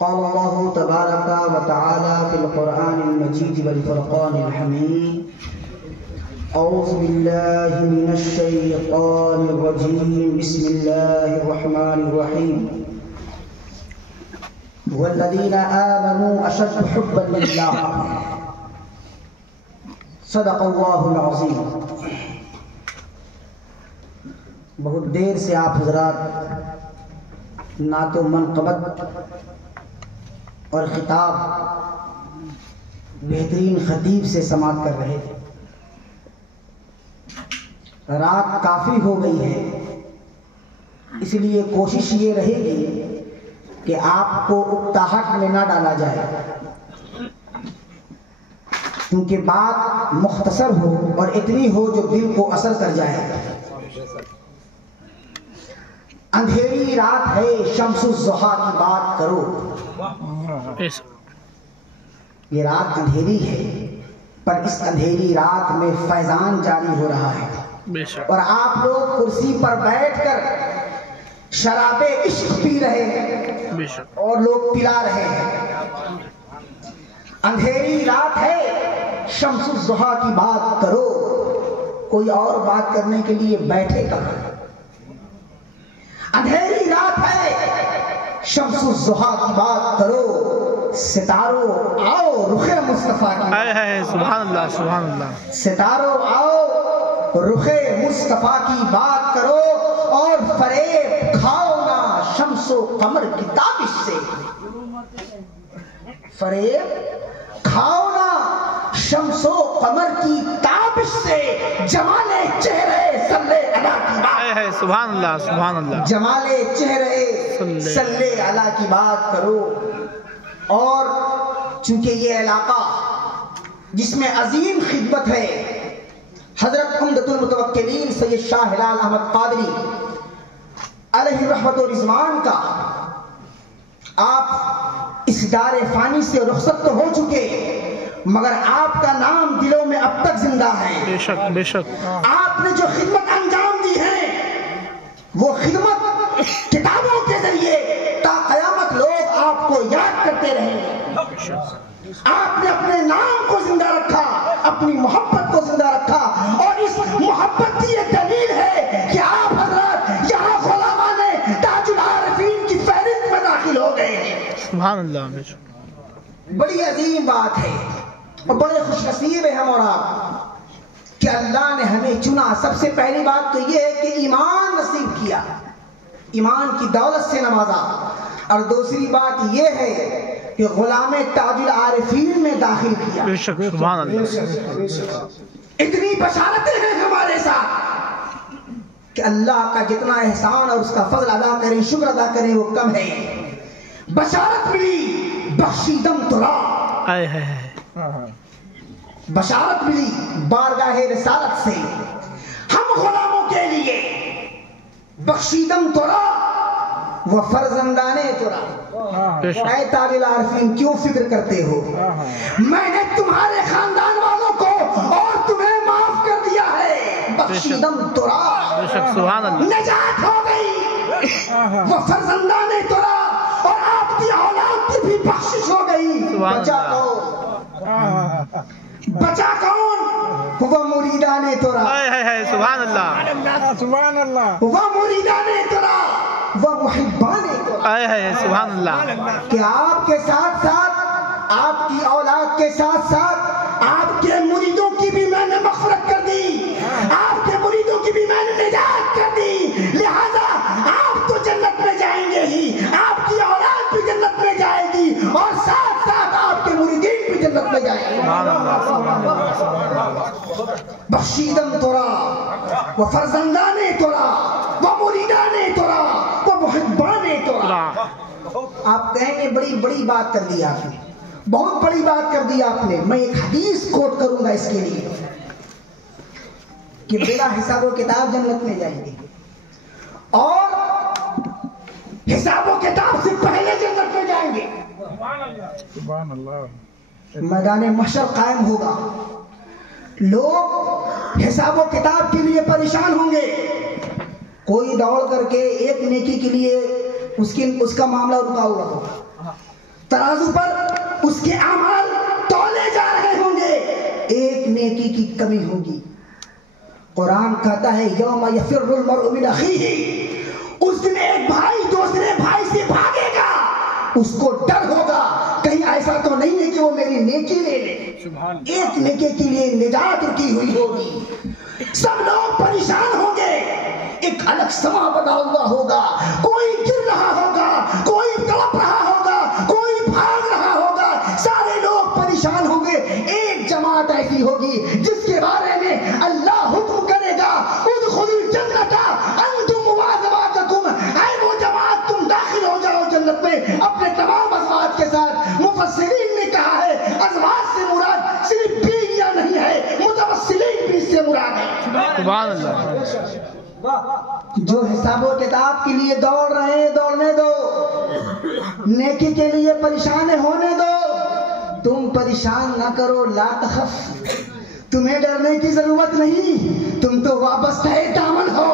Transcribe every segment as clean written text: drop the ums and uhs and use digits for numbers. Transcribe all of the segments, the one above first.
قال الله تبارك وتعالى في القرآن المجيد والفرقان الحميد أعوذ بالله من الشيطان الرجيم بسم الله الرحمن الرحيم والذين آمنوا أشد حبا لله صدق الله العظيم. بہت دیر سے آپ حضرات نعت و منقبت اور خطاب بہترین خطیب سے سماعت کر رہے تھے. رات کافی ہو گئی ہے، اس لیے کوشش یہ رہے گی کہ آپ کو اکتاہٹ میں نہ ڈالا جائے، کیونکہ بات مختصر ہو اور اتنی ہو جو دل کو اثر کر جائے. اندھیری رات ہے شمس الضحیٰ کی بات کرو. یہ رات اندھیری ہے، پر اس اندھیری رات میں فیضان جاری ہو رہا ہے، اور آپ لوگ کرسی پر بیٹھ کر شراب عشق پی رہے ہیں اور لوگ پلا رہے ہیں. اندھیری رات ہے شمس الضحیٰ کی بات کرو. کوئی اور بات کرنے کے لیے بیٹھے کہاں؟ اندھیری رات ہے شمس الضحیٰ کی بات کرو. ستاروں آؤ رخ مصطفیٰ کی، سبحان اللہ سبحان اللہ. ستاروں آؤ رخ مصطفیٰ کی بات کرو، اور فریب کھاؤ نہ شمس و قمر کی تابش سے. فریب کھاؤ نہ شمس و قمر کی تابش سے. جمال چہرے صلی اللہ کی بات، سبحان اللہ سبحان اللہ. جمال چہرے صلی اللہ کی بات کرو. اور چونکہ یہ علاقہ جس میں عظیم خدمت ہے حضرت عمدۃ المتوکلین سید شاہ ہلال احمد قادری علیہ رحمت و رضوان کا، آپ اس دار فانی سے رخصت تو ہو چکے مگر آپ کا نام دلوں میں اب تک زندہ ہے. بے شک بے شک. آپ نے جو خدمت انجام دی ہے وہ خدمت کتابوں کے ذریعے تا قیامت لوگ آپ کو یاد کرتے رہیں گے. آپ نے اپنے نام کو زندہ رکھا، اپنی محبت کو زندہ رکھا، اور اس محبت کی یہ دلیل ہے کہ آپ حضرات یہاں غلامان تاج العارفین کی فہرست میں داخل ہو گئے ہیں. سبحان اللہ. بڑی عظیم بات ہے اور بڑے خوش نصیب ہیں ہم اور آپ کہ اللہ نے ہمیں چنا. سب سے پہلی بات تو یہ ہے کہ ایمان نصیب کیا، ایمان کی دولت سے نوازا، اور دوسری بات یہ ہے کہ غلام تاج العارفین میں داخل کیا. بے شک سبحان اللہ. اتنی بشارتیں ہیں ہمارے ساتھ کہ اللہ کا جتنا احسان اور اس کا فضل ادا کریں، شکر ادا کریں، وہ کم ہے. بشارت ملی بخشیدم ترا، بشارت ملی بارگاہ رسالت سے ہم غلاموں کے لیے. بخشیدم ترا و فرزندان ترا. اے تاج العارفین کیوں فکر کرتے ہو؟ میں نے تمہارے خاندان والوں کو اور تمہیں معاف کر دیا ہے. بخشیدم ترا، نجات ہو گئی. وہ فرزندان ترا، اور آپ کی اولاد کی بھی بخشش ہو گئی. بچا کون؟ بچا کون؟ وہ مریدان ترا. سبحان اللہ سبحان اللہ. وہ مریدان ترا، وہ محبان ترا. سبحان اللہ. کہ آپ کے ساتھ ساتھ، آپ کی اولاد کے ساتھ ساتھ آپ کے مریدوں کی بھی میں نے مغفرت کر دی، آپ کے مریدوں کی بھی میں نے نجات کر دی. لہذا آپ تو جنت میں جائیں گے ہی، آپ کی اولاد بھی جنت میں جائے گی، اور ساتھ ساتھ آپ کے مریدین بھی جنت میں جائیں گے. بخشیدم ترا و فرزندان ترا و مریدان ترا و محبان ترا. آپ کہیں گے بڑی بڑی بات کر دی آپ نے، بہت بڑی بات کر دی آپ نے. میں ایک حدیث کوٹ کروں گا اس کے لیے کہ بلا حساب و کتاب جنت میں جائیں گے، اور حساب و کتاب سے پہلے جنت میں جائیں گے. سبحان اللہ. میدان محشر قائم ہوگا، لوگ حساب و کتاب کے لیے پریشان ہوں گے. کوئی دوڑ کر کے ایک نیکی کے لیے اس کا معاملہ رکا ہوا ہوگا، ترازو پر اس کے اعمال تولے جا رہے ہوں گے، ایک نیکی کی کمی ہوگی۔ قرآن کہتا ہے یوم یفر المرء من اخیہ، اس دن ایک بھائی دوسرے بھائی سے بھاگے گا، اس کو ڈر ہوگا کہیں ایسا تو نہیں ہے کہ وہ میری نیکی لے لے۔ ایک نیکی کے لیے نجات رکی ہوئی ہوگی، سب لوگ پریشان ہوں گے، ایک الگ سما بنا ہوا ہوگا، کوئی گر رہا ہوگا، کوئی تڑپ رہا ہوگا، کوئی بھاگ رہا ہوگا، سارے لوگ پریشان ہوں گے۔ ایک جماعت ایسی ہوگی جس کے بارے میں اللہ حکم کرے گا ادخلوا الجنۃ انتم وازواجکم، اے وہ جماعت تم داخل ہو جاؤ جنت میں اپنے تمام ازواج کے ساتھ۔ مفسرین نے کہا ہے ازواج سے مراد صرف بیویاں نہیں ہے، متوسلین بھی اس سے مراد ہے۔ سبحان اللہ۔ جو حساب و کتاب کے لیے دوڑ رہے ہیں دوڑنے دو، نیکی کے لیے پریشان ہونے دو، تم پریشان نہ کرو، لا تخف، تمہیں ڈرنے کی ضرورت نہیں، تم تو وابستہ دامن ہو،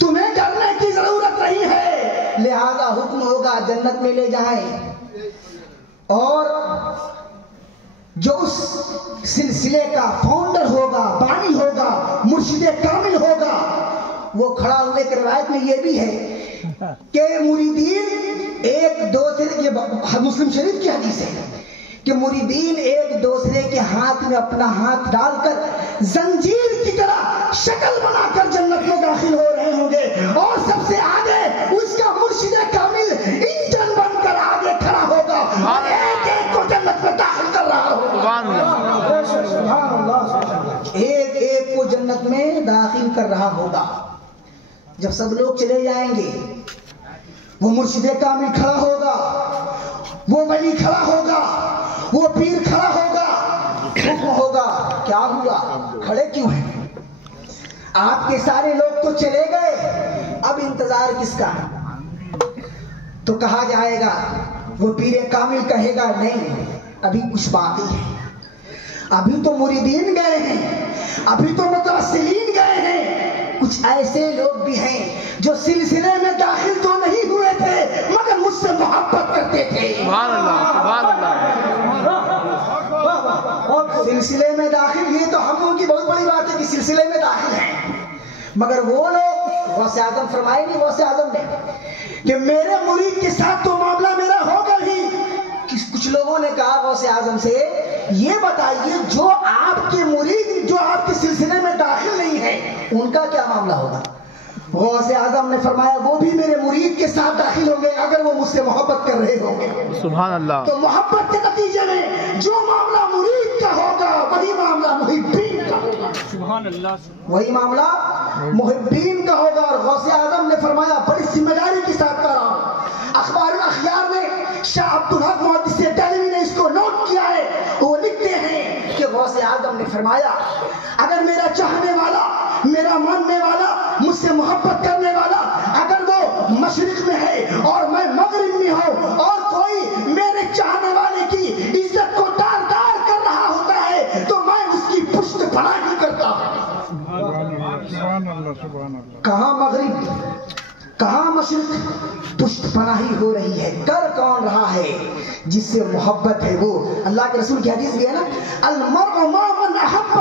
تمہیں ڈرنے کی ضرورت نہیں ہے۔ لہذا حکم ہوگا جنت میں لے جائیں، اور جو اس سلسلے کا فاؤنڈر ہوگا، بانی ہوگا، مرشد کامل ہوگا، وہ کھڑا ہوئے کہ روایت میں یہ بھی ہے کہ مریدین ایک دوسرے کے، مسلم شریف کی حدیث ہے کہ مریدین ایک دوسرے کے ہاتھ میں اپنا ہاتھ ڈال کر زنجیر کی طرح شکل بنا کر جنت میں داخل ہو رہے ہوں گے، اور سب سے آگے اس کا مرشد کامل انجن بن کر آگے کھڑا ہوگا اور ایک ایک کو جنت میں داخل کر رہا ہوگا۔ ایک ایک کو جنت میں داخل کر رہا ہوگا۔ جب سب لوگ چلے جائیں گے، وہ مرشد کامل کھڑا ہوگا، وہ ولی کھڑا ہوگا، وہ پیر کھڑا ہوگا، حکم ہوگا کیا ہوا، کھڑے کیوں ہیں؟ آپ کے سارے لوگ تو چلے گئے، اب انتظار کس کا؟ تو کہا جائے گا، وہ پیر کامل کہے گا نہیں ابھی کچھ باقی ہے، ابھی تو مریدین گئے ہیں، ابھی تو متوسلین گئے ہیں، کچھ ایسے لوگ بھی ہیں جو سلسلے میں داخل تو نہیں ہوئے تھے مگر مجھ سے محبت کرتے تھے۔ سبحان اللہ، سبحان اللہ۔ سلسلے میں داخل، یہ تو ہم لوگوں کی بہت بڑی بات ہے کہ سلسلے میں داخل ہیں، مگر وہ لوگ، غوث اعظم فرمائے نہیں غوث اعظم نے کہ میرے مرید کے ساتھ تو معاملہ میرا ہوگا ہی۔ کچھ لوگوں نے کہا غوث اعظم سے یہ بتائیے جو آپ کے مرید جو آپ کے سلسلے میں داخل نہیں ہے ان کا کیا معاملہ ہوگا؟ غوث اعظم نے فرمایا وہ بھی میرے مرید کے ساتھ داخل ہوں گے اگر وہ مجھ سے محبت کر رہے ہوں گے۔ سبحان اللہ۔ تو محبت کے نتیجے میں جو معاملہ مرید کا ہوگا وہی معاملہ محبین کا ہوگا۔ سبحان اللہ۔ وہی معاملہ محبین کا ہوگا۔ اور غوث اعظم نے فرمایا بڑی ذمہ داری کے ساتھ کر رہا ہوں، اخبار الاخیار میں شاہ عبدالحق محدث دہلوی نے اس کو نوٹ کیا ہے، وہ لکھتے ہیں کہ غوث اعظم نے فرمایا اگر میرا چاہنے والا، میرا ماننے والا، مجھ سے محبت کرنے والا اگر وہ مشرق میں ہے اور میں مغرب میں ہوں اور کوئی میرے چاہنے والے کی عزت کو تار تار کر رہا ہوتا ہے تو میں اس کی پشت پناہی کرتا ہوں۔ سبحان اللہ، سبحان اللہ۔ کہاں مغرب کہاں مشرق، پشت پناہی ہو رہی ہے۔ کر کون رہا ہے؟ جس سے محبت ہے وہ، اللہ کے رسول کی حدیث بھی ہے نا، المرء مع من احب،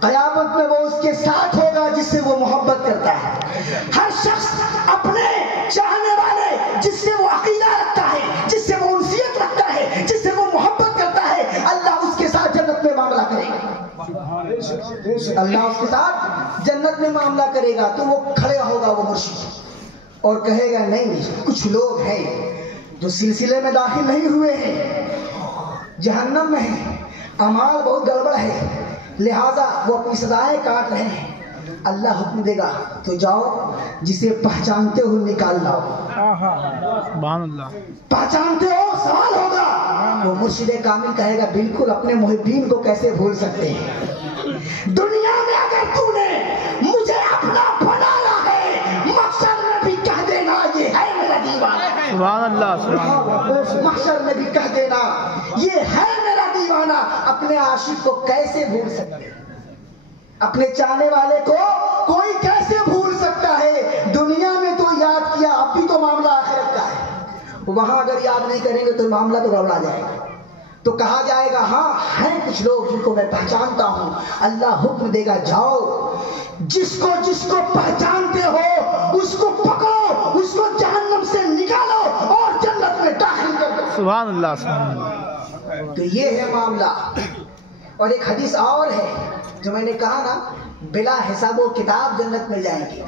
قیامت میں وہ اس کے ساتھ ہوگا جس سے وہ محبت کرتا ہے۔ ہر شخص اپنے چاہنے والے جس سے وہ عقیدہ رکھتا ہے، جس سے وہ انسیت رکھتا ہے، جس سے وہ محبت کرتا ہے، اللہ اس کے ساتھ جنت میں معاملہ کرے گا۔ اللہ اس کے ساتھ جنت میں معاملہ کرے گا۔ تو وہ کھڑے ہوگا وہ مرشد اور کہے گا نہیں، کچھ لوگ ہیں جو سلسلے میں داخل نہیں ہوئے ہیں، جہنم میں ہیں، اعمال بہت گڑبڑ ہے، لہذا وہ اپنی سزائیں کاٹ رہے ہیں۔ اللہ حکم دے گا تو جاؤ جسے پہچانتے ہو نکال لاؤ۔ سبحان اللہ۔ پہچانتے ہو؟ سوال ہوگا، وہ مرشد کامل کہے گا بالکل، اپنے محبین کو کیسے بھول سکتے ہیں؟ دنیا میں اگر تو نے مجھے اپنا بنانا ہے محشر میں بھی کہہ دینا یہ ہے میرا دیوانہ۔ سبحان اللہ، سبحان اللہ۔ محشر میں بھی کہہ دینا یہ ہے میرا دیوانہ۔ اپنے عاشق کو کیسے بھول سکتے ہیں؟ اپنے چاہنے والے کو کوئی کیسے بھول سکتا ہے؟ دنیا میں تو یاد کیا، اب بھی تو معاملہ آخرت کا ہے۔ وہاں اگر یاد نہیں کریں گے تو معاملہ تو گڑبڑا جائے گا. تو کہا جائے گا ہاں ہیں کچھ لوگ جن کو میں پہچانتا ہوں. اللہ حکم دے گا جاؤ جس کو پہچانتے ہو اس کو پکڑو, اس کو جہنم سے نکالو اور جنت میں داخل کر دو. سبحان اللہ سبحان اللہ. تو یہ ہے معاملہ. اور ایک حدیث اور ہے جو میں نے کہا نا, بلا حساب و کتاب جنت میں جائیں گے.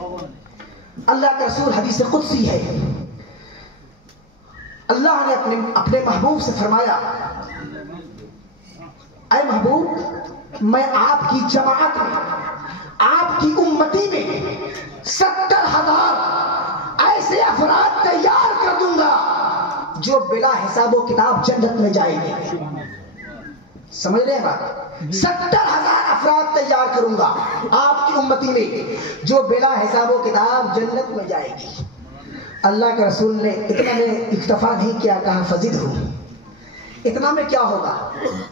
اللہ کا رسول حدیث قدسی ہے, اللہ نے اپنے محبوب سے فرمایا اے محبوب میں آپ کی جماعت میں, آپ کی امتی میں 70,000 ایسے افراد تیار کر دوں گا جو بلا حساب و کتاب جنت میں جائیں گے. سمجھ لیں بات, 70,000 افراد تیار کروں گا آپ کی امتی میں جو بلا حساب و کتاب جنت میں جائے گی. اللہ کے رسول نے اتنا میں اکتفا نہیں کیا, کہا فزد ہوں. اتنا میں کیا ہوگا,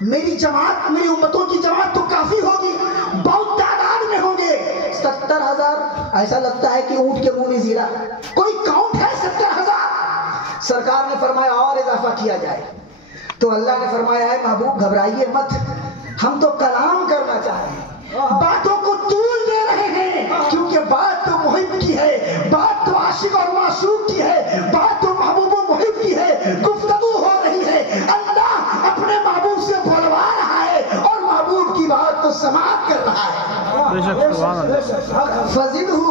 میری جماعت, میری امتوں کی جماعت تو کافی ہوگی, بہت تعداد میں ہوں گے. 70,000 ایسا لگتا ہے کہ اونٹ کے منہ میں زیرہ, کوئی کاؤنٹ ہے 70,000. سرکار نے فرمایا اور اضافہ کیا جائے. تو اللہ نے فرمایا ہے محبوب گھبرائیے مت, ہم تو کلام کرنا چاہ رہے ہیں, باتوں کو طول دے رہے ہیں, کیونکہ بات تو محب کی ہے, بات تو عاشق اور معشوق کی ہے, بات تو محبوب و محب کی ہے. گفتگو ہو رہی ہے, اللہ اپنے محبوب سے بلوا رہا ہے اور محبوب کی بات کو سماعت کر رہا ہے. بے شک سبحان اللہ. فزد ہو,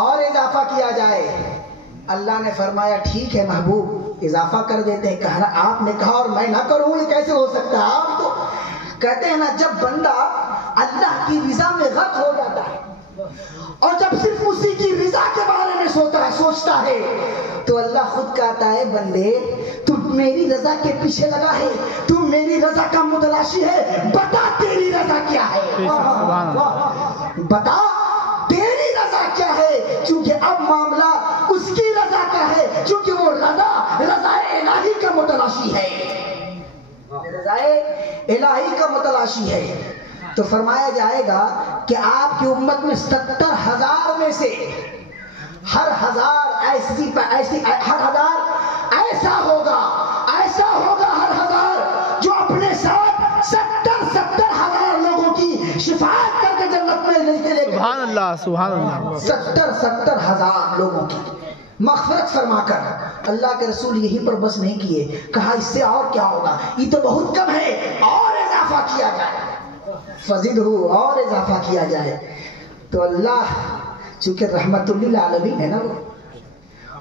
اور اضافہ کیا جائے. اللہ نے فرمایا ٹھیک ہے محبوب اضافہ کر دیتے ہیں. کہا آپ نے کہا اور میں نہ کروں, یہ کیسے ہو سکتا ہے؟ آپ تو کہتے ہیں نا جب بندہ اللہ کی رضا میں غرق ہو جاتا ہے اور جب صرف اسی کی رضا کے بارے میں سوچتا ہے تو اللہ خود کہتا ہے بندے تم میری رضا کے پیچھے لگا ہے, تم میری رضا کا متلاشی ہے, بتا تیری رضا کیا ہے, بتا تیری رضا کیا ہے. کیونکہ اب معاملہ اس کی رضا کا ہے, کیونکہ وہ رضا الہی کا متلاشی ہے, رضا الہی کا متلاشی ہے. تو فرمایا جائے گا کہ آپ کی امت میں 70,000 میں سے ہر ہزار ایسا ہوگا ہر ہزار جو اپنے ساتھ 70,000 لوگوں کی شفاعت کر کے جنت میں لے کے سبحان اللہ سبحان اللہ. 70,000 لوگوں کی مغفرت فرما کر. اللہ کے رسول یہی پر بس نہیں کیے, کہا اس سے اور کیا ہوگا, یہ تو بہت کم ہے, اور اضافہ کیا جائے. فزد ہو, اور اضافہ کیا جائے. تو اللہ چونکہ رحمت للعالمین ہے نا,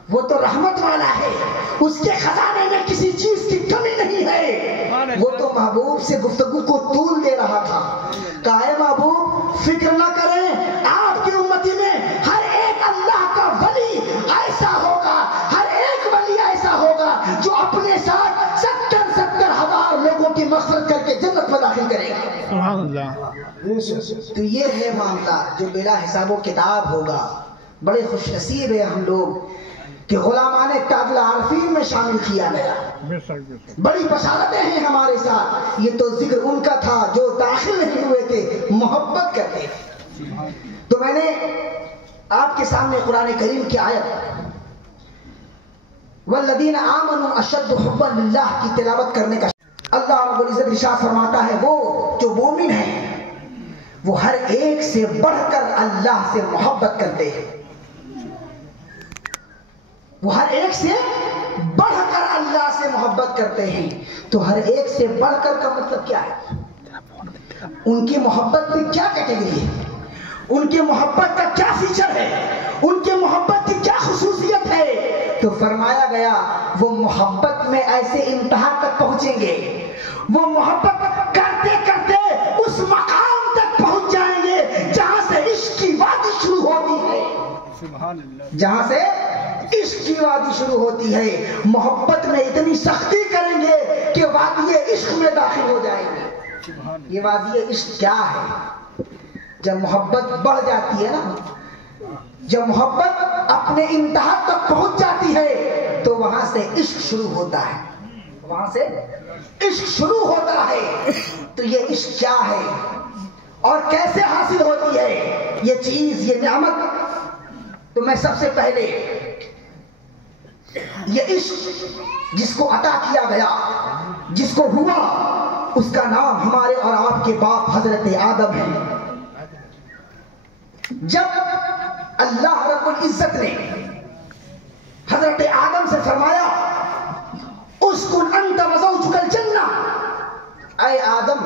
وہ تو رحمت والا ہے, اس کے خزانے میں کسی چیز کی کمی نہیں ہے. وہ تو محبوب سے گفتگو کو طول دے رہا تھا. کہا اے محبوب فکر نہ کریں, آپ کی امتی میں ہر ایک اللہ کا ولی ایسا ہوگا, ہر ایک ولی ایسا ہوگا جو اپنے ساتھ 70,000 لوگوں کی مغفرت کر کے جنت میں داخل کرے گا. سبحان اللہ. تو یہ ہے معاملہ جو بلا حساب و کتاب ہوگا. بڑے خوش نصیب ہیں ہم لوگ کہ غلامان تاج العارفین میں شامل کیا گیا. بڑی بشارتیں ہیں ہمارے ساتھ. یہ تو ذکر ان کا تھا جو داخل نہیں ہوئے تھے, محبت کرتے تھے. تو میں نے آپ کے سامنے قرآن کریم کی آیت والذین آمنوا اشد حبا للہ کی تلاوت کرنے کا اللہ رب العزت ارشاد فرماتا ہے وہ جو مومن ہیں وہ ہر ایک سے بڑھ کر اللہ سے محبت کرتے ہیں. وہ ہر ایک سے بڑھ کر اللہ سے محبت کرتے ہیں. تو ہر ایک سے بڑھ کر کا مطلب کیا ہے؟ ان کی محبت میں کیا کیٹیگری ہے, ان کے محبت کا کیا فیچر ہے, ان کے محبت کی کیا خصوصیت ہے؟ تو فرمایا گیا وہ محبت میں ایسے انتہا تک پہنچیں گے, وہ محبت کرتے کرتے اس مقام تک پہنچ جائیں گے جہاں سے عشق کی وادی شروع ہوتی ہے. جہاں سے عشق کی وادی شروع ہوتی ہے. محبت میں اتنی سختی کریں گے کہ وادی عشق میں داخل ہو جائیں گے. یہ وادی عشق کیا ہے؟ جب محبت بڑھ جاتی ہے نا, جب محبت اپنے انتہا تک پہنچ جاتی ہے تو وہاں سے عشق شروع ہوتا ہے, وہاں سے عشق شروع ہوتا ہے. تو یہ عشق کیا ہے اور کیسے حاصل ہوتی ہے یہ چیز, یہ نعمت؟ تو میں سب سے پہلے یہ عشق جس کو عطا کیا گیا، جس کو ہوا، اس کا نام ہمارے اور آپ کے باپ حضرت آدم ہے۔ جب اللہ رب العزت نے حضرت آدم سے فرمایا اسکن انت وزوجک الجنہ، اے آدم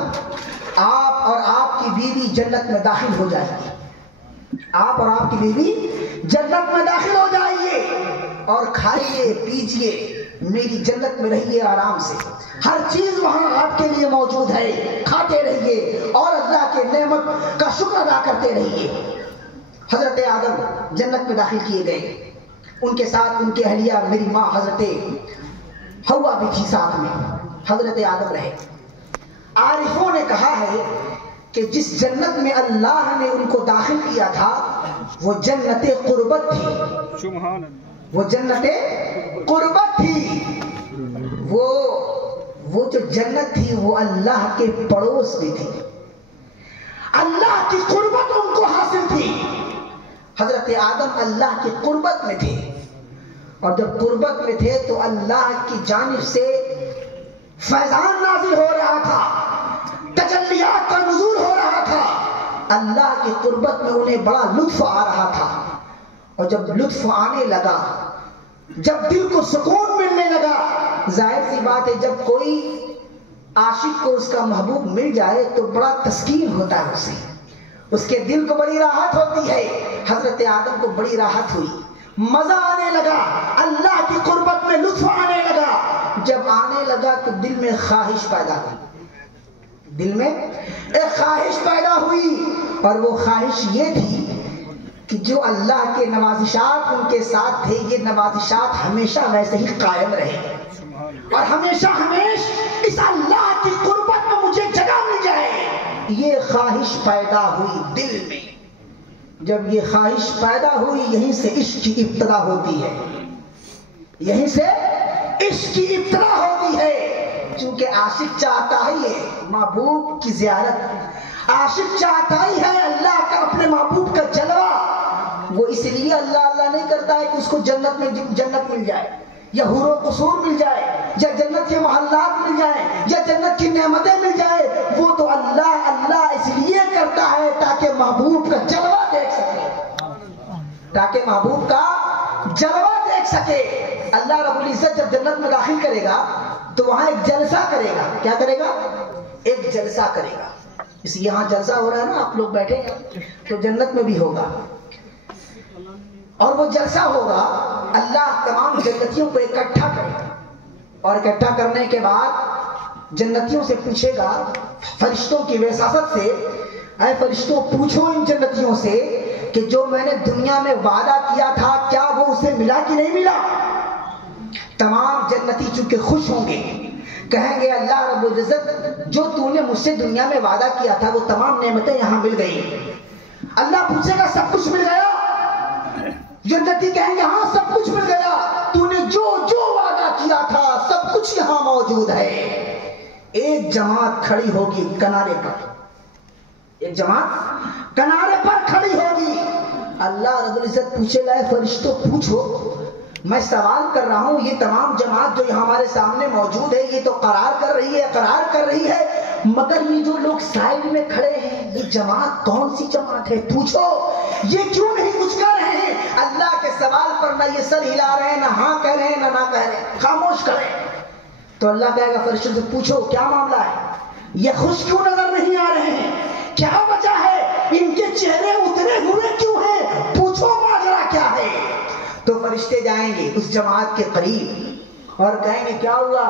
آپ اور آپ کی بیوی جنت میں داخل ہو جائیے، آپ اور آپ کی بیوی جنت میں داخل ہو جائیے اور کھائیے پیجیے، میری جنت میں رہیے آرام سے، ہر چیز وہاں آپ کے لیے موجود ہے، کھاتے رہیے اور اللہ کے نعمت کا شکر ادا کرتے رہیے۔ حضرت آدم جنت میں داخل کیے گئے، ان کے ساتھ ان کے اہلیہ میری ماں حضرت حوا بھی تھی، ساتھ میں حضرت آدم رہے۔ عارفوں نے کہا ہے کہ جس جنت میں اللہ نے ان کو داخل کیا تھا وہ جنت قربت تھی، وہ جنت قربت تھی، وہ جو جنت تھی وہ اللہ کے پڑوس میں تھی، اللہ کی قربت ان کو حاصل تھی۔ حضرت آدم اللہ کی قربت میں تھے، اور جب قربت میں تھے تو اللہ کی جانب سے فیضان نازل ہو رہا تھا، تجلیات کا نزول ہو رہا تھا، اللہ کی قربت میں انہیں بڑا لطف آ رہا تھا، اور جب لطف آنے لگا، جب دل کو سکون ملنے لگا، ظاہر سی بات ہے جب کوئی عاشق کو اس کا محبوب مل جائے تو بڑا تسکین ہوتا ہے اسے، اس کے دل کو بڑی راحت ہوتی ہے۔ حضرت آدم کو بڑی راحت ہوئی، مزہ آنے لگا، اللہ کی قربت میں لطف آنے لگا۔ جب آنے لگا تو دل میں خواہش پیدا ہوئی، دل میں ایک خواہش پیدا ہوئی، اور وہ خواہش یہ تھی کہ جو اللہ کے نوازشات ان کے ساتھ تھے یہ نوازشات ہمیشہ ویسے ہی قائم رہے، اور ہمیشہ اس اللہ کی قربت میں مجھے جگہ مل جائے، یہ خواہش پیدا ہوئی دل میں۔ جب یہ خواہش پیدا ہوئی یہیں سے عشق کی ابتدا ہوتی ہے، یہیں سے عشق کی ابتدا ہوتی ہے، چونکہ عاشق چاہتا ہی ہے محبوب کی زیارت، عاشق چاہتا ہی ہے اللہ کا اپنے محبوب کا جلوہ۔ وہ اس لیے اللہ نہیں کرتا ہے کہ اس کو جنت مل جائے، یا حور و قصور مل جائے، یا جنت کے محلات مل جائیں، یا جنت کی نعمتیں مل جائے، وہ تو اللہ اس لیے کرتا ہے تاکہ محبوب کا جلوہ دیکھ سکے، تاکہ محبوب کا جلوہ دیکھ سکے۔ اللہ رب العزت جب جنت میں داخل کرے گا تو وہاں ایک جلسہ کرے گا۔ کیا کرے گا؟ ایک جلسہ کرے گا۔ اس یہاں جلسہ ہو رہا ہے نا، آپ لوگ بیٹھے ہیں، تو جنت میں بھی ہوگا، اور وہ جلسہ ہوگا، اللہ تمام جنتیوں کو اکٹھا کرے گا، اور اکٹھا کرنے کے بعد جنتیوں سے پوچھے گا فرشتوں کی وساطت سے، اے فرشتوں پوچھو ان جنتیوں سے کہ جو میں نے دنیا میں وعدہ کیا تھا کیا وہ اسے ملا کہ نہیں ملا؟ تمام جنتی چونکہ خوش ہوں گے، کہیں گے اللہ رب العزت جو تو نے مجھ سے دنیا میں وعدہ کیا تھا وہ تمام نعمتیں یہاں مل گئی۔ اللہ پوچھے گا سب کچھ مل گیا؟ جنتی کہیں گے ہاں سب کچھ مل گیا، تو نے جو وعدہ کیا تھا سب کچھ یہاں موجود ہے۔ ایک جماعت کھڑی ہوگی کنارے پر، ایک جماعت کنارے پر کھڑی ہوگی، اللہ رب العزت پوچھے گا فرشتوں پوچھو، میں سوال کر رہا ہوں یہ تمام جماعت جو ہمارے سامنے موجود ہے یہ تو قرار کر رہی ہے، مگر یہ جو لوگ سائڈ میں کھڑے ہیں یہ جماعت کون سی جماعت ہے؟ پوچھو، یہ کیوں نہیں مسکرا رہے ہیں؟ اللہ کے سوال پر نہ یہ سر ہلا رہے ہیں، نہ ہاں کہہ رہے ہیں، نہ کہہ رہے ہیں، خاموش کھڑے۔ تو اللہ کہے گا فرشتوں سے پوچھو کیا معاملہ ہے، یہ خوش کیوں نظر نہیں آ رہے ہیں، کیا وجہ ہے، ان کے چہرے اترے ہوئے کیوں ہیں، پوچھو ماجرا کیا ہے۔ تو فرشتے جائیں گے اس جماعت کے قریب اور کہیں گے کیا ہوا،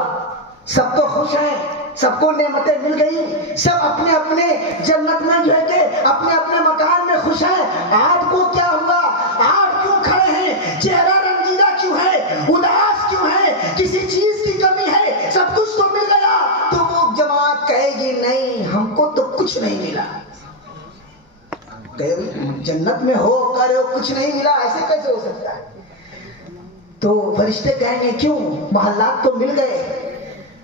سب تو خوش ہیں، سب کو نعمتیں مل گئی، سب اپنے اپنے جنت میں جو ہے کہ اپنے اپنے مکان میں خوش ہیں، آپ کو کیا ہوا، آپ کیوں کھڑے ہیں، چہرہ رنجیدہ کیوں ہے، اداس کیوں ہے، کسی چیز کی کمی ہے، سب کچھ تو مل گیا؟ تو وہ جماعت کہے گی نہیں ہم کو تو کچھ نہیں ملا۔ جنت میں ہو کر کچھ نہیں ملا، ایسے کیسے ہو سکتا ہے؟ تو فرشتے کہیں گے کیوں، محلات تو مل گئے،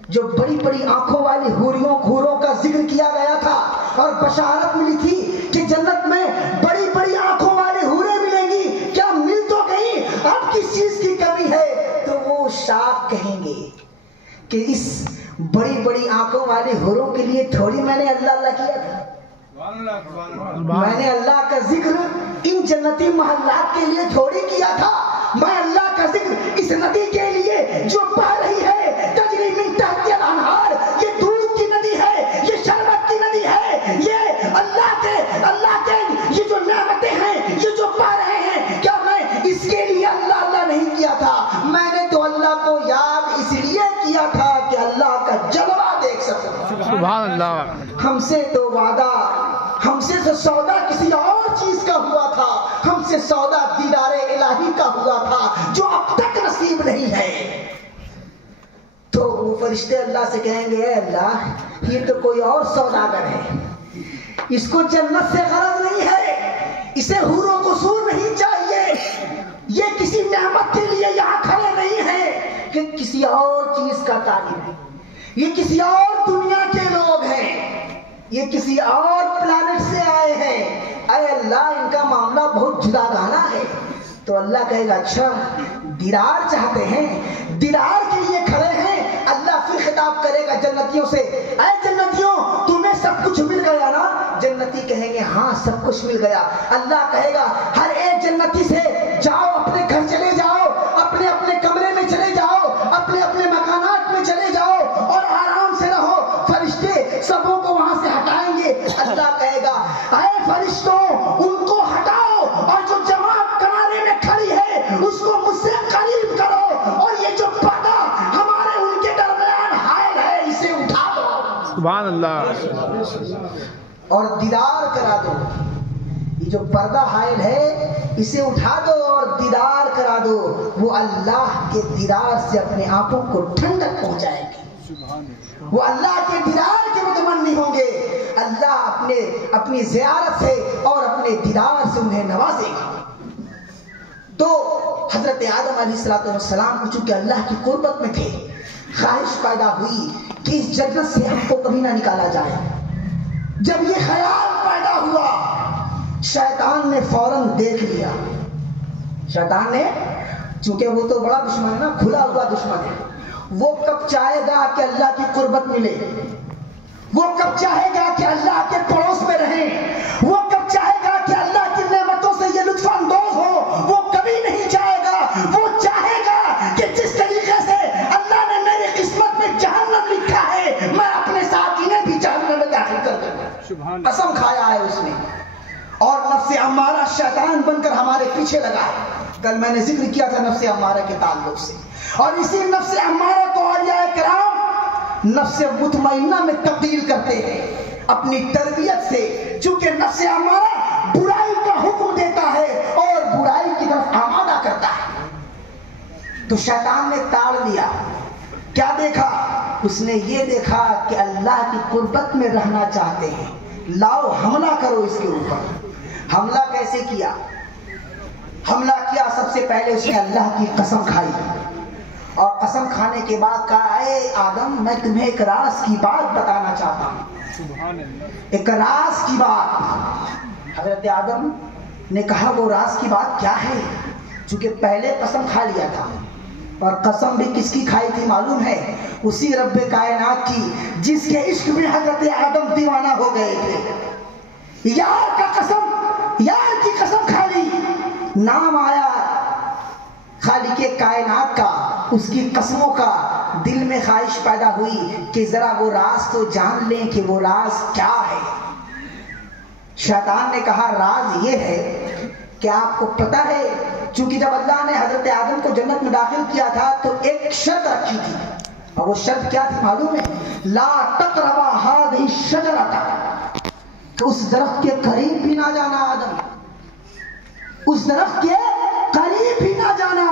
جو بڑی بڑی آنکھوں والی حوروں کا ذکر کیا گیا تھا اور بشارت ملی تھی کہ جنت میں بڑی بڑی آنکھوں والی حوریں ملیں گی، کیا مل تو گئی، اب کس چیز کی کمی ہے؟ تو وہ کہیں گے کہ اس بڑی بڑی آنکھوں والے حوروں کے لیے تھوڑی میں نے اللہ اللہ کیا تھا. میں نے اللہ کا ذکر ان جنتی محلات کے لیے تھوڑی کیا تھا. میں اللہ کا ذکر اس ندی کے لیے جو بہ رہی ہے تجری من تحتها الانہار، یہ دودھ کی ندی ہے، یہ شربت کی ندی ہے، یہ اللہ کے یہ جو نعمتیں ہیں یہ جو پا رہے ہیں، کیا میں اس کے لیے اللہ اللہ نہیں کیا تھا؟ میں نے تو اللہ کو یاد اس لیے کیا تھا کہ اللہ کا جلوہ دیکھ سکوں. سبحان اللہ. ہم سے تو وعدہ، ہم سے تو سودا کسی اور چیز کا ہوا تھا، ہم سے سودا دیدار الہی کا ہوا تھا جو اب تک نصیب نہیں ہے. تو وہ فرشتے اللہ سے کہیں گے اے اللہ یہ تو کوئی اور سوداگر ہے، اس کو جنت سے غرض نہیں ہے، اسے حوروں کو سور نہیں چاہیے، یہ کسی نعمت کے لیے یہاں کھڑے نہیں ہیں کہ کسی اور چیز کا طالب ہے، یہ کسی اور دنیا کے لوگ ہیں، یہ کسی اور پلانٹ سے آئے ہیں. اے اللہ ان کا معاملہ بہت جداگانہ ہے. تو اللہ کہے گا اچھا دیدار چاہتے ہیں، دیدار کے لیے کھڑے ہیں. اللہ پھر خطاب کرے گا جنتیوں سے، اے جنتیوں تمہیں سب کچھ مل گیا نا؟ جنتی کہیں گے ہاں سب کچھ مل گیا. اللہ کہے گا ہر ایک جنتی سے جاؤ اپنے گھر چلے جاؤ، اپنے اپنے کمرے میں چلے جاؤ، اپنے اپنے مکانات میں چلے جاؤ اور آرام سے رہو. فرشتے سبوں کو وہاں سے ہٹائیں گے. اللہ کہے گا اے فرشتوں ان کو ہٹاؤ اور جو جماعت کنارے میں کھڑی ہے اس کو مجھ سے قریب کرو، اور یہ جو پردہ ہمارے ان کے درمیان حائل ہے اسے اٹھا دو. سبحان اللہ. اور دیدار کرا دو. یہ جو پردہ حائل ہے اسے اٹھا دو اور دیدار کرا دو. وہ اللہ کے دیدار سے اپنے آنکھوں کو ٹھنڈک پہنچائے گی، وہ اللہ کے دیدار کے متمنی ہوں گے. اللہ اپنی زیارت سے اور اپنے دیدار سے انہیں نوازے گا. تو حضرت آدم علیہ السلام کو چونکہ اللہ کی قربت میں تھے، خواہش پیدا ہوئی کہ اس جنت سے ہم کو کبھی نہ نکالا جائے. جب یہ خیال پیدا ہوا شیطان نے فوراً دیکھ لیا. شیطان نے، چونکہ وہ تو بڑا دشمن ہے نا، کھلا ہوا دشمن ہے، وہ کب چاہے گا کہ اللہ کی قربت ملے، وہ کب چاہے گا کہ اللہ کے پڑوس میں رہیں، وہ کب چاہے گا کہ اللہ کی نعمتوں سے یہ لطف اندوز ہو. وہ کبھی نہیں چاہے گا. وہ چاہے گا کہ جس طریقے سے اللہ نے میری قسمت میں جہنم لکھا ہے میں اپنے ساتھ انہیں بھی جہنم میں داخل کر دوں. قسم کھایا ہے اس نے. اور نفس امارہ شیطان بن کر ہمارے پیچھے لگا ہے. کل میں نے ذکر کیا تھا نفس امارہ کے تعلق سے، اور اسی نفس امارہ کو اولیاء کرام نفس مطمئنہ میں تبدیل کرتے ہیں اپنی تربیت سے. چونکہ نفس امارہ برائی کا حکم دیتا ہے اور برائی کی طرف آمادہ کرتا ہے. تو شیطان نے تاڑ لیا. کیا دیکھا؟ اس نے یہ دیکھا کہ اللہ کی قربت میں رہنا چاہتے ہیں، لاؤ حملہ کرو اس کے اوپر. حملہ کیسے کیا؟ حملہ کیا سب سے پہلے اس نے اللہ کی قسم کھائی، اور قسم کھانے کے بعد کہا اے آدم میں تمہیں ایک راز کی بات بتانا چاہتا ہوں. ایک راز کی بات. حضرت آدم نے کہا وہ راز کی بات کیا ہے؟ چونکہ پہلے قسم کھا لیا تھا، اور قسم بھی کس کی کھائی تھی معلوم ہے؟ اسی رب کائنات کی جس کے عشق میں حضرت آدم دیوانہ ہو گئے تھے. یار کا قسم، یار کی قسم کھا لی. نام آیا خالق کائنات کا، اس کی قسموں کا. دل میں خواہش پیدا ہوئی کہ ذرا وہ راز تو جان لیں کہ وہ راز کیا ہے. شیطان نے کہا راز یہ ہے کہ آپ کو پتہ ہے چونکہ جب اللہ نے حضرت آدم کو جنت میں داخل کیا تھا تو ایک شرط رکھی تھی، اور وہ شرط کیا تھی معلوم ہے؟ لا تقربا هذه الشجرة، کہ اس درخت کے قریب بھی نہ جانا آدم، اس درخت کے قریب بھی نہ جانا،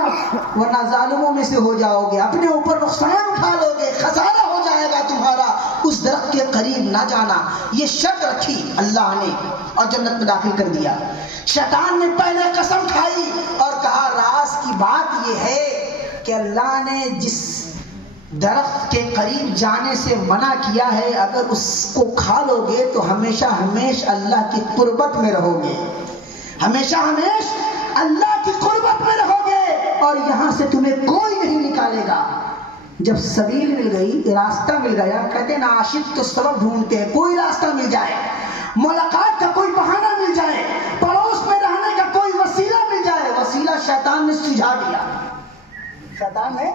ورنہ ظالموں میں سے ہو جاؤ گے، اپنے اوپر نقصان اٹھا لو گے، خسارہ ہو جائے گا تمہارا. اس درخت کے قریب نہ جانا، یہ شرط رکھی اللہ نے اور جنت میں داخل کر دیا. شیطان نے پہلے قسم کھائی اور کہا راز کی بات یہ ہے کہ اللہ نے جس درخت کے قریب جانے سے منع کیا ہے اگر اس کو کھا لو گے تو ہمیشہ ہمیشہ اللہ کی قربت میں رہو گے، ہمیشہ ہمیشہ اللہ کی قربت میں رہو گے، اور یہاں سے تمہیں کوئی نہیں نکالے گا. جب سبیل مل گئی، راستہ مل گیا، کہتے ہیں عاشق تو سبب ڈھونڈتے ہیں، کوئی راستہ مل جائے، ملاقات کا کوئی بہانہ مل جائے، پڑوس میں رہنے کا کوئی وسیلہ مل جائے، وسیلہ شیطان نے سجھا دیا، شیطان نے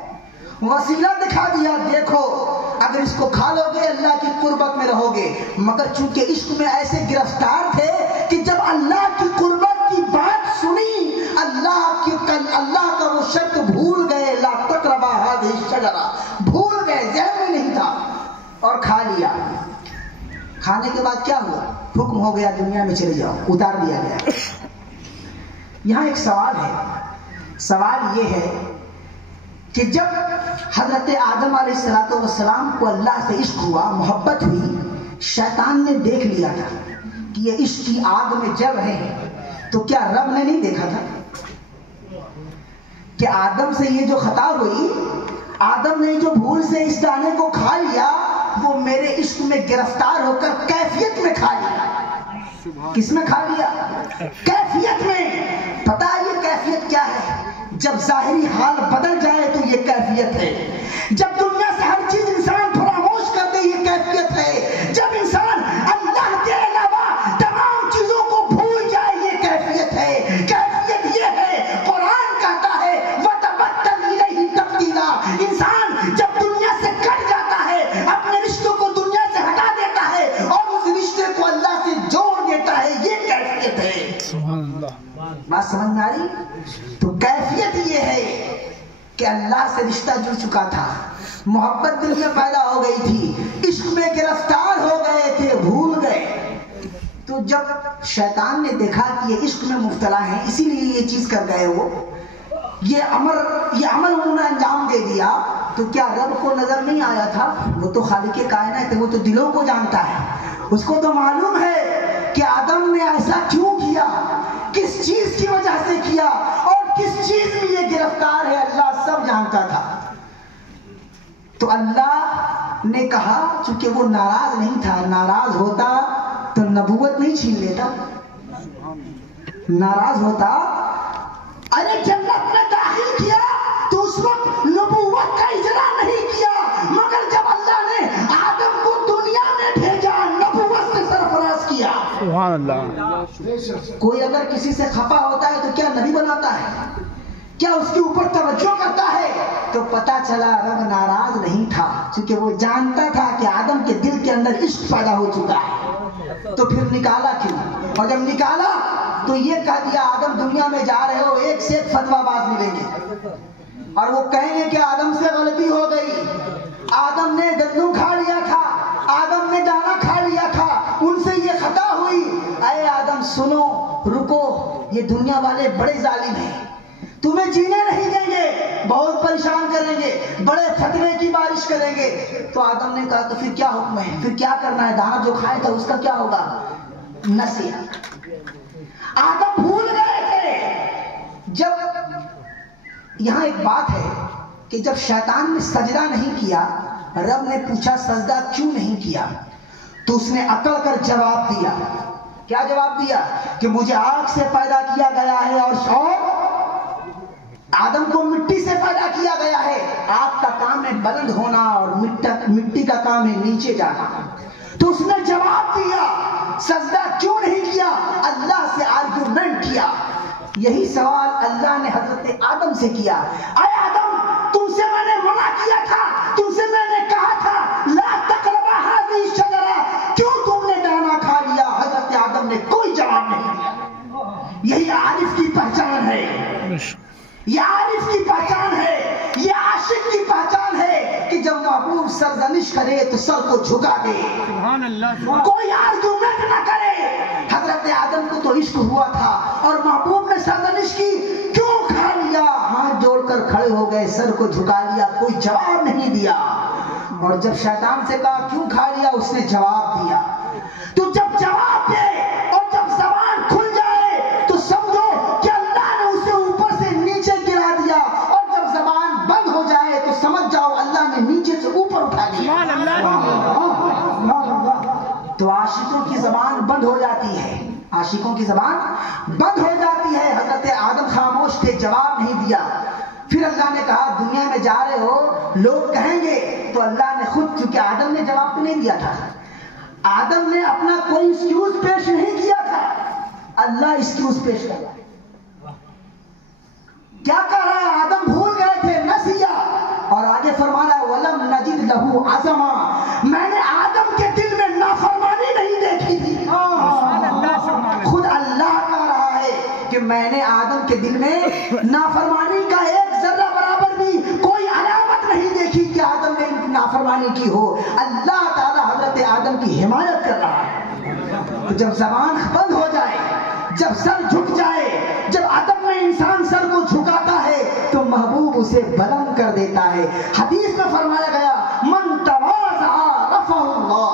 وسیلہ دکھا دیا، دیکھو اگر اس کو کھا لو گے اللہ کی قربت میں رہو گے، مگر چونکہ عشق میں ایسے گرفتار تھے کہ جب اللہ کی قربت کی بات سنی، اللہ کا وہ شرط بھول گئے، لا تقربا هذه الشجرہ، بھول گئے، ذہن میں نہیں تھا اور کھا لیا۔ کھانے کے بعد کیا ہوا؟ حکم ہو گیا دنیا میں چلے جاؤ، اتار دیا گیا۔ یہاں ایک سوال ہے، سوال یہ ہے کہ جب حضرت آدم علیہ السلام کو اللہ سے عشق ہوا، محبت ہوئی، شیطان نے دیکھ لیا تھا کہ یہ عشق کی آگ میں جل رہے ہیں، تو کیا رب نے نہیں دیکھا تھا کہ آدم سے یہ جو خطا ہوئی، آدم نے جو بھول سے اس دانے کو کھا لیا، وہ میرے عشق میں گرفتار ہو کر کیفیت میں کھا لیا۔ کس میں کھا لیا؟ کیفیت میں۔ پتہ ہے یہ کیفیت کیا ہے؟ جب ظاہری حال بدل جائے تو یہ کیفیت ہے، جب دنیا سے ہر چیز انسان فراموش کر دے یہ کیفیت ہے، جب انسان اللہ کے علاوہ تمام چیزوں کو بھول جائے یہ کیفیت ہے۔ کیفیت یہ ہے، قرآن کہتا ہے وَتَبَتَّلْ إِلَيْهِ تَبْتِيلًا، انسان جب دنیا سے کٹ جاتا ہے، اپنے رشتوں کو دنیا سے ہٹا دیتا ہے اور اس رشتے کو اللہ سے جوڑ دیتا ہے، یہ کیفیت ہے۔ سبحان اللہ۔ بات سمجھ میں آ رہی؟ تو کیفیت یہ ہے کہ اللہ سے رشتہ جڑ چکا تھا، محبت دل میں پیدا ہو گئی تھی، عشق میں گرفتار ہو گئے تھے، بھول گئے۔ تو جب شیطان نے دیکھا کہ یہ عشق میں مبتلا ہیں، اسی لیے یہ چیز کر گئے، وہ یہ عمل انہوں نے انجام دے دیا، تو کیا رب کو نظر نہیں آیا تھا؟ وہ تو خالق کائنات ہے، وہ تو دلوں کو جانتا ہے، اس کو تو معلوم ہے کہ آدم نے ایسا کیوں کیا، کس چیز کی وجہ سے کیا اور کس چیز میں یہ گرفتار ہے، اللہ سب جانتا تھا۔ تو اللہ نے کہا، چونکہ وہ ناراض نہیں تھا، ناراض ہوتا تو نبوت نہیں چھین لیتا، ناراض ہوتا ارے جنت میں داخل کیا تو اس وقت نبوت کا اجرا نہیں کیا، مگر جب اللہ نے آدم کو دنیا میں بھیجا نبوت سے سرفراز کیا۔ سبحان اللہ۔ کوئی اگر کسی سے خفا ہوتا ہے تو کیا نبی بناتا ہے؟ کیا اس کے اوپر توجہ کرتا ہے؟ تو پتا چلا رب ناراض نہیں تھا، کیونکہ وہ جانتا تھا کہ آدم کے دل کے اندر عشق پیدا ہو چکا ہے، تو پھر نکالا کیوں؟ اور جب نکالا تو یہ کہہ دیا آدم دنیا میں جا رہے ہو، ایک سے ایک فتویٰ باز ملیں گے، اور وہ کہیں گے کہ آدم سے غلطی ہو گئی، آدم نے گندم کھا لیا تھا، آدم نے دانا کھا لیا تھا، ان سے یہ خطا ہوئی۔ اے آدم سنو، رکو، یہ دنیا والے بڑے ظالم ہیں، تمہیں جینے نہیں دیں گے، بہت پریشان کریں گے، بڑے فتوے کی بارش کریں گے۔ تو آدم نے کہا تو پھر کیا حکم ہے، پھر کیا کرنا ہے؟ دانا جو کھائے تھا اس کا کیا ہوگا؟ نصیحت۔ آدم بھول گئے تھے۔ جب یہاں ایک بات ہے کہ جب شیطان نے سجدہ نہیں کیا، رب نے پوچھا سجدہ کیوں نہیں کیا، تو اس نے اکڑ کر جواب دیا۔ کیا جواب دیا؟ کہ مجھے آگ سے پیدا کیا گیا ہے اور آدم کو مٹی سے پیدا کیا گیا ہے، آگ کا کام ہے بلند ہونا اور مٹی کا کام ہے نیچے جانا۔ تو اس نے جواب دیا، سجدہ کیوں نہیں کیا؟ اللہ سے آرگومنٹ کیا۔ یہی سوال اللہ نے حضرت آدم سے کیا، اے آدم تم سے میں نے منع کیا تھا، تم سے میں نے کہا تھا لا تقربا هذه الشجرہ، کیوں تم نے دانا کھا لیا؟ حضرت آدم نے کوئی جواب نہیں دیا۔ یہی عارف کی پہچان ہے، یہ عارف کی پہچان ہے، یہ عاشق کی پہچان ہے کہ جب محبوب سرزنش کرے تو سر کو جھکا دے، سبحان اللہ۔ کوئی آرگومنٹ نہ کرے۔ حضرت آدم کو تو عشق ہوا تھا اور محبوب نے سرزنش کی، کیوں کھا لیا؟ ہاتھ جوڑ کر کھڑے ہو گئے، سر کو جھکا لیا، کوئی جواب نہیں دیا۔ اور جب شیطان سے کہا کیوں کھا لیا، اس نے جواب دیا۔ تو جب جواب دے اور جب زبان کھل جائے تو سمجھو کہ اللہ نے اسے اوپر سے نیچے گرا دیا، اور جب زبان بند ہو جائے تو سمجھ جاؤ اللہ نے نیچے سے اوپر اٹھا دیا۔ تو عاشقوں کی زبان بند ہو جاتی ہے، عاشقوں کی زبان بند ہو جاتی ہے۔ حضرت آدم خاموش تھے، جواب نہیں دیا۔ پھر اللہ نے کہا دنیا میں جا رہے ہو لوگ کہیں گے، تو اللہ نے خود، کیونکہ آدم نے جواب تو نہیں دیا تھا، آدم نے اپنا کوئی ایکسکیوز پیش نہیں کیا تھا، اللہ ایکسکیوز پیش کر رہا ہے۔ کیا کہہ رہا ہے؟ آدم بھول گئے تھے، نسیا، اور آگے فرما رہا ہے وَلَمْ نَجِدْ لَهُ عَزَمًا، میں نے آدم کے دل میں نافرمانی نہیں دیکھی تھی۔ خود اللہ کہہ رہا ہے کہ میں نے آدم کے دل میں نافرمانی کا ایک ذرہ برابر بھی کوئی علامت نہیں دیکھی کہ آدم نے نافرمانی کی ہو۔ اللہ تعالی حضرت آدم کی حمایت کر رہا ہے۔ تو جب زبان بند ہو جائے، جب سر جھک جائے، جب ادب میں انسان سر کو جھکاتا ہے تو محبوب اسے بلند کر دیتا ہے۔ حدیث میں فرمایا گیا من تواضع رفعہ اللہ،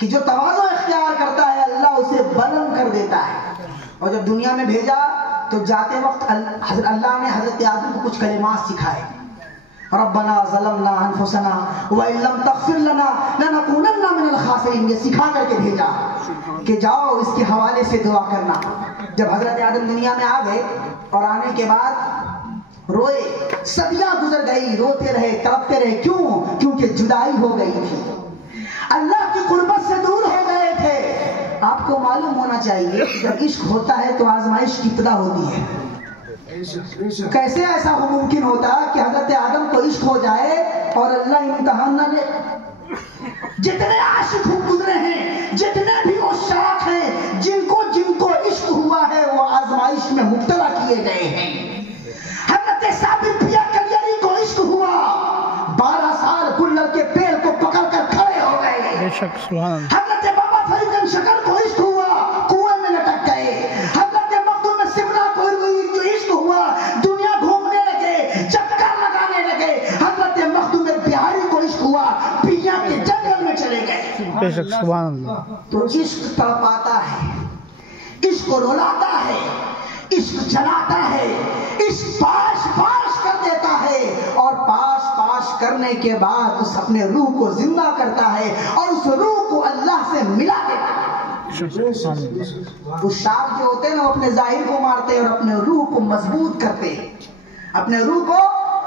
کہ جو تواضع اختیار کرتا ہے اللہ اسے بلند کر دیتا ہے۔ اور جب دنیا میں بھیجا تو جاتے وقت اللہ نے حضرت آدم کو کچھ کلمات سکھائے، ربنا ظلمنا انفسنا وان لم تغفر لنا لنکونن من الخاسرین، یہ سکھا کر کے بھیجا کہ جاؤ اس کے حوالے سے دعا کرنا۔ جب حضرت آدم دنیا میں آ گئے اور آنے کے بعد روئے، صدیاں گزر گئی، روتے رہے، تڑپتے رہے، کیوں؟ کیونکہ جدائی ہو گئی تھی، اللہ کی قربت سے دور ہو گئے تھے۔ آپ کو معلوم ہونا چاہیے جب عشق ہوتا ہے تو آزمائش کی ابتدا ہوتی ہے۔ کیسے ایسا ممکن ہوتا کہ حضرت آدم کو عشق ہو جائے اور اللہ امتحان نہ لے؟ جتنے عاشق گزرے ہیں، جتنے بھی عشاق ہیں، جن کو عشق ہوا ہے وہ آزمائش میں مبتلا کیے گئے ہیں۔ حضرت ثابت بیا کلیری کو عشق ہوا، 12 سال گلر کے پیڑ کو پکڑ کر کھڑے ہو گئے۔ بے شک سبحان اللہ۔ حضرت بابا فرید شکر کو عشق ہوا، کنویں میں لٹک گئے۔ حضرت مخدوم سمرا کو جو عشق ہوا، دنیا گھومنے لگے، چکر لگانے لگے۔ حضرت مخدوم بہاری کو عشق ہوا، پیاں کے جنگل میں چلے گئے۔ بے شک سبحان اللہ۔ تو عشق تڑپاتا ہے، عشق رلاتا ہے، عشق جلاتا ہے، عشق پاش پاش کر دیتا ہے، اور پاش پاش کرنے کے بعد اس اپنے روح کو زندہ کرتا ہے اور اس روح کو اللہ سے ملا دیتا ہے۔ عشاق جو ہوتے ہیں نا وہ اپنے ظاہر کو مارتے ہیں اور اپنے روح کو مضبوط کرتے ہیں، اپنے روح کو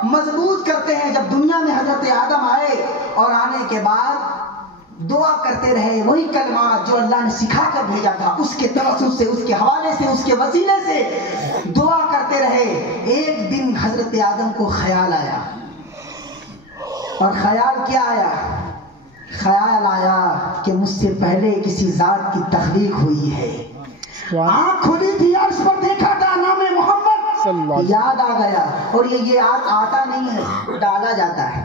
مضبوط کرتے ہیں۔ جب دنیا میں حضرت آدم آئے اور آنے کے بعد دعا کرتے رہے، وہی کلمات جو اللہ نے سکھا کر بھیجا تھا، اس کے توسط سے، اس کے حوالے سے، اس کے وسیلے سے دعا کرتے رہے۔ ایک دن حضرت آدم کو خیال آیا، اور خیال کیا آیا؟ خیال آیا کہ مجھ سے پہلے کسی ذات کی تخلیق ہوئی ہے۔ آنکھ کھلی تھی، عرش پر دیکھا تھا نام محمد، یاد آ گیا۔ اور یہ یاد آتا نہیں ہے، ڈالا جاتا ہے۔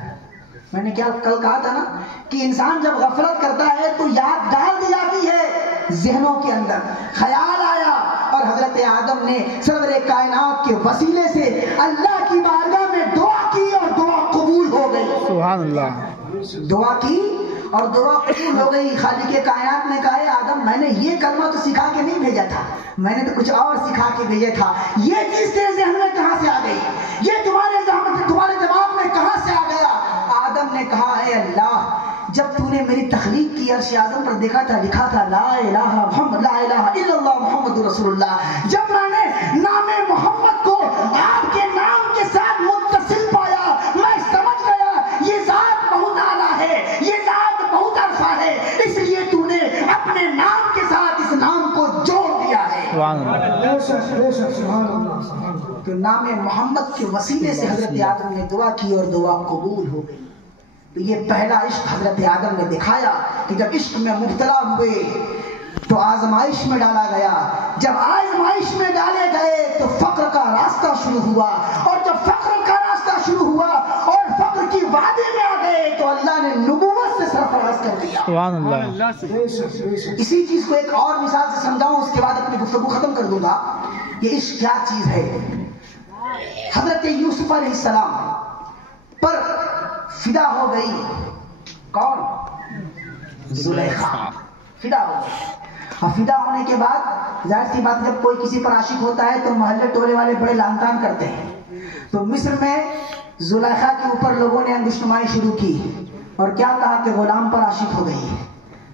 میں نے کیا کل کہا تھا نا کہ انسان جب غفلت کرتا ہے تو یاد ڈال دی جاتی ہے ذہنوں کے اندر۔ خیال آیا اور حضرت آدم نے سرور کائنات کے وسیلے سے اللہ کی بارگاہ میں دعا کی اور دعا قبول ہو گئی۔ سبحان اللہ۔ دعا کی اور دعا قبول ہو گئی۔ خالق کائنات نے کہا ہے آدم میں نے یہ کلمہ تو سکھا کے نہیں بھیجا تھا، میں نے تو کچھ اور سکھا کے بھیجا تھا، یہ چیز تیرے ذہن میں کہاں سے آ گئی؟ یہ تمہارے دماغ میں کہاں سے آ گیا؟ آدم نے کہا اے اللہ جب تو نے میری تخلیق کی عرش اعظم پر دیکھا تھا، لکھا تھا لا الہ محمد، لا الہ الا اللہ محمد رسول اللہ، جب میں نے نام محمد کو آپ کے نام کے ساتھ متصل پایا، میں سمجھ گیا یہ ذات بہت اعلیٰ ہے، یہ ذات بہت عرفہ ہے، اس لیے تو نے اپنے نام کے ساتھ اس نام کو جوڑ دیا ہے۔ تو نام محمد کے وسیلے سے حضرت آدم نے دعا کی اور دعا قبول ہو گئی۔ تو یہ پہلا عشق حضرت آدم نے دکھایا کہ جب عشق میں مبتلا ہوئے تو آزمائش میں ڈالا گیا، جب آزمائش میں ڈالے گئے تو فقر کا راستہ شروع ہوا، اور جب فقر کا راستہ شروع ہوا اور فقر کی وادی میں آ گئے تو اللہ نے نبوت سے سرفراز کر دیا۔ سبحان اللہ۔ اسی چیز کو ایک اور مثال سے سمجھاؤں، اس کے بعد اپنی گفتگو ختم کر دوں گا۔ یہ عشق کیا چیز ہے؟ حضرت یوسف علیہ السلام پر فدا ہو گئی کون؟ زلیخا فدا ہو گئی۔ اور فدا ہونے کے بعد ظاہر سی بات جب کوئی کسی پر عاشق ہوتا ہے تو محلے ٹولے والے بڑے لان تان کرتے ہیں۔ تو مصر میں زلیخا کے اوپر لوگوں نے انگشتمائی شروع کی اور کیا کہا کہ غلام پر عاشق ہو گئی،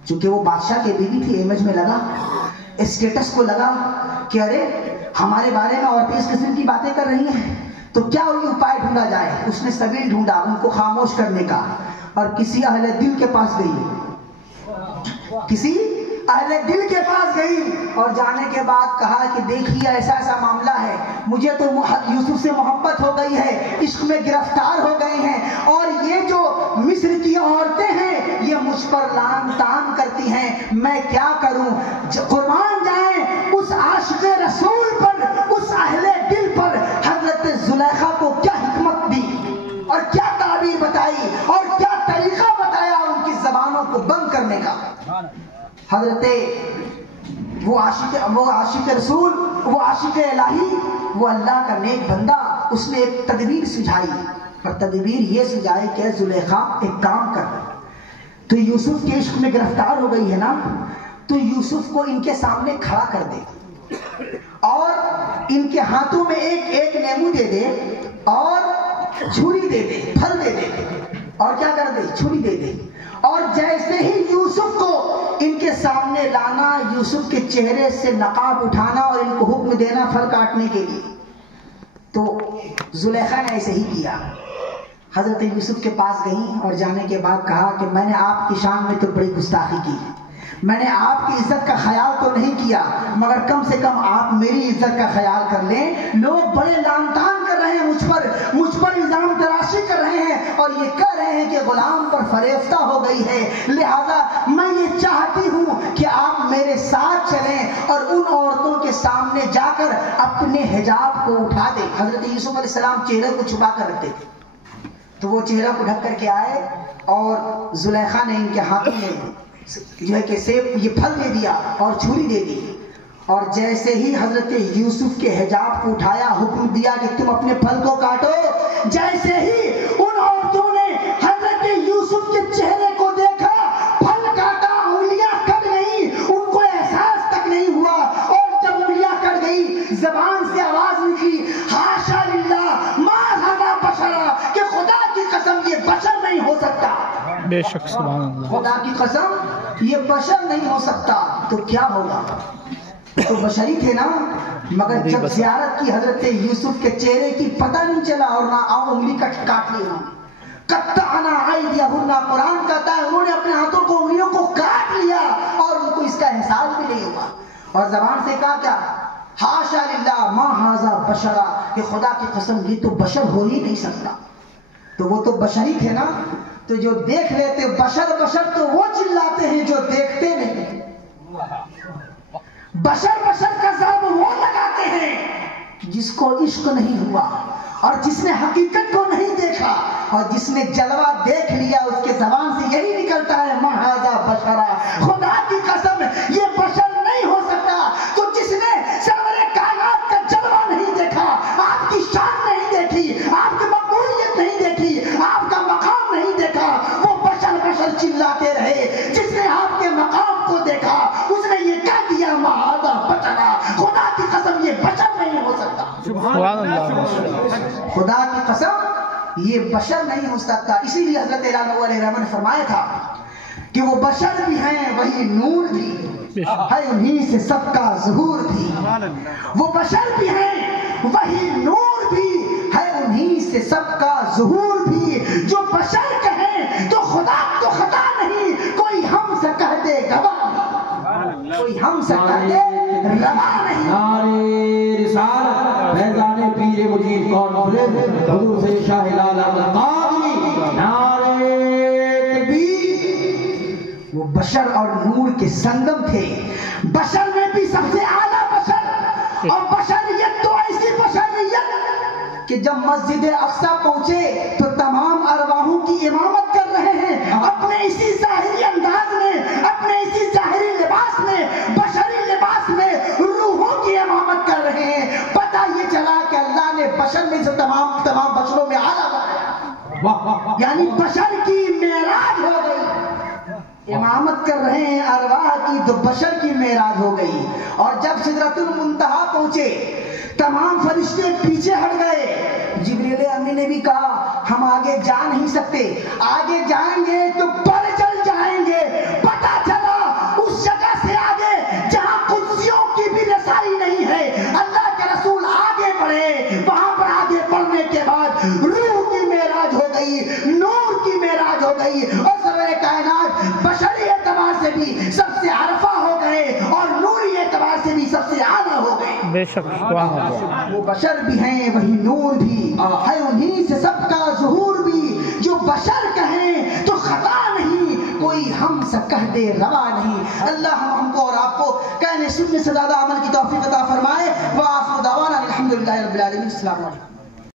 چونکہ وہ بادشاہ کی بیوی تھی۔ امیج میں لگا، اسٹیٹس کو لگا کہ ارے ہمارے بارے میں عورتیں اس قسم کی باتیں کر رہی ہیں، تو کیا کوئی اپائے ڈھونڈا جائے؟ اس نے سبیل ڈھونڈا ان کو خاموش کرنے کا، اور کسی اہل دل کے پاس گئی، کسی اہل دل کے پاس گئی، اور جانے کے بعد کہا کہ دیکھیے ایسا ایسا معاملہ ہے، مجھے تو یوسف سے محبت ہو گئی ہے، عشق میں گرفتار ہو گئے ہیں، اور یہ جو مصر کی عورتیں ہیں یہ مجھ پر لعن طعن کرتی ہیں، میں کیا کروں؟ قربان جائیں اس عاشق رسول پر، اس اہل دل پر حضرت زلیخا کو کیا حکمت دی اور کیا تعبیر بتائی اور کیا طریقہ بتایا ان کی زبانوں کو بند کرنے کا۔ حضرت وہ عاشق رسول، وہ عاشق الہی، وہ اللہ کا نیک بندہ، اس نے ایک تدبیر سجھائی، اور تدبیر یہ سجھائی کہ زلیخا ایک کام کر، تو یوسف کے عشق میں گرفتار ہو گئی ہے نا، تو یوسف کو ان کے سامنے کھڑا کر دے اور ان کے ہاتھوں میں ایک ایک نیمو دے دے اور چھری دے دے، پھل دے دے، اور کیا کر دے؟ چھری دے دے، اور جیسے ہی یوسف کو ان کے سامنے لانا، یوسف کے چہرے سے نقاب اٹھانا اور ان کو حکم دینا پھل کاٹنے کے لیے، تو زلیخا نے ایسے ہی کیا۔ حضرت یوسف کے پاس گئی اور جانے کے بعد کہا کہ میں نے آپ کی شان میں تو بڑی گستاخی کی، میں نے آپ کی عزت کا خیال تو نہیں کیا، مگر کم سے کم آپ میری عزت کا خیال کر لیں، لوگ بڑے لعن طعن کر رہے ہیں مجھ پر الزام تراشی کر رہے ہیں، اور یہ کہہ رہے ہیں کہ غلام پر فریفتہ ہو گئی ہے، لہذا میں یہ چاہتی ہوں کہ آپ میرے ساتھ چلیں اور ان عورتوں کے سامنے جا کر اپنے حجاب کو اٹھا دیں۔ حضرت یوسف علیہ السلام چہرے کو چھپا کر رکھتے تھے، تو وہ چہرہ کو ڈھک کر کے آئے، اور زلیخا نے ان کے ہاتھوں میں جو ہے کہ سیب یہ پھل دے دیا اور چھری دے دی، اور جیسے ہی حضرت یوسف کے حجاب کو اٹھایا، حکم دیا کہ تم اپنے پھل کو کاٹو، جیسے ہی ان عورتوں نے حضرت یوسف کے چہرے کو دیکھا، پھل کاٹا، انگلیاں کٹ گئی، ان کو احساس تک نہیں ہوا، اور جب انگلیاں کٹ گئی زبان سے آواز نکلی، حاشا للہ ما ھذا بشرا، کہ خدا کی قسم یہ بشر نہیں ہو سکتا، بے شک سبحان اللہ، خدا کی قسم یہ بشر نہیں ہو سکتا۔ تو کیا ہوگا؟ تو بشری تھے نا، مگر جب زیارت کی حضرت یوسف کے چہرے کی پتہ نہیں چلا، اور نہ انگلی کاٹ لی انہوں نے، قطعنا ایدیہن، قرآن کہتا ہے انہوں نے اپنے ہاتھوں کو، انگلیوں کو کاٹ لیا، اور ان کو اس کا احساس بھی نہیں ہوا، اور زبان سے کہا کیا؟ حاشا للہ ما ھذا بشرا، کہ خدا کی قسم یہ تو بشر ہو ہی نہیں سکتا۔ تو وہ تو بشری تھے نا، تو جو دیکھ لیتے، بشر بشر تو وہ چلاتے ہیں جو دیکھتے نہیں، بشر بشر کا ضرب وہ لگاتے ہیں جس کو عشق نہیں ہوا، اور جس نے حقیقت کو نہیں دیکھا، اور جس نے جلوہ دیکھ لیا اس کے زبان سے یہی نکلتا ہے ما ھذا بشرا، خدا کی قسم یہ بشر نہیں ہو سکتا۔ تو جس نے سرور کائنات کا جلوہ نہیں دیکھا، آپ کی شان نہیں دیکھی، آپ کی مقبولیت نہیں دیکھی، آپ کا مقام نہیں دیکھا، وہ بشر بشر چلاتے رہے۔ جس نے آپ کے مقام کو دیکھا اس نے یہ کہہ دیا ما ھذا بشرا، خدا کی قسم یہ بشر نہیں ہو سکتا، سبحان اللہ، خدا کی قسم یہ بشر نہیں ہو سکتا۔ اسی لیے حضرت علیہ الرحمٰن نے فرمایا تھا کہ وہ بشر بھی ہیں وہی نور بھی ہے، انہی سے سب کا ظہور بھی، وہ بشر بھی ہیں وہی نور بھی ہے، انہی سے سب کا ظہور بھی، جو بشر کہیں تو خدا تو خطا نہیں، کوئی ہم سے کہہ دے گواہ نہیں، کوئی ہم سے کہہ دے روا نہیں۔ نعرے رسالت فیضان پیر مجید کانفرنس حضور سے شاہ لال احمد قادری، نعرے تکبیر۔ وہ بشر اور نور کے سنگم تھے، بشر میں بھی سب سے اعلیٰ بشر، اور بشریت تو ایسی بشریت کہ جب مسجد اقصی پہنچے تو تمام ارواحوں کی امامت کر رہے ہیں، اپنے اسی ظاہری انداز میں، اپنے اسی ظاہری لباس میں، بشری لباس میں روحوں کی امامت کر رہے ہیں۔ پتہ یہ چلا کہ اللہ نے بشر میں سے تمام بشروں میں اعلیٰ بنایا، یعنی بشر کی معراج ہو گئی، امامت کر رہے ہیں ارواح کی، تو بشر کی معراج ہو گئی۔ اور جب سدرۃ المنتہا پہنچے تمام فرشتے پیچھے ہٹ گئے، جبریل امین نے بھی کہا ہم آگے جا نہیں سکتے، آگے جائیں گے تو پر چل جائیں گے۔ پتہ چلا اس جگہ سے آگے جہاں قدسیوں کی بھی رسائی نہیں ہے، اللہ کے رسول آگے بڑھے، وہاں پر آگے بڑھنے کے بھی سب سے عرفہ ہو گئے اور نوری اعتبار سے بھی سب سے اعلیٰ ہو گئے۔ بے شک سبحان اللہ۔ وہ بشر بھی ہیں وہی نور بھی ہے، انہی سے سب کا ظہور بھی، جو بشر کہیں تو خطا نہیں، کوئی ہم سے کہہ دے روا نہیں۔ اللہ ہم کو اور آپ کو کہنے سننے سے زیادہ عمل کی توفیق عطا فرمائے۔ وآخر دعوانا الحمدللہ رب العالمین۔ السلام علیکم۔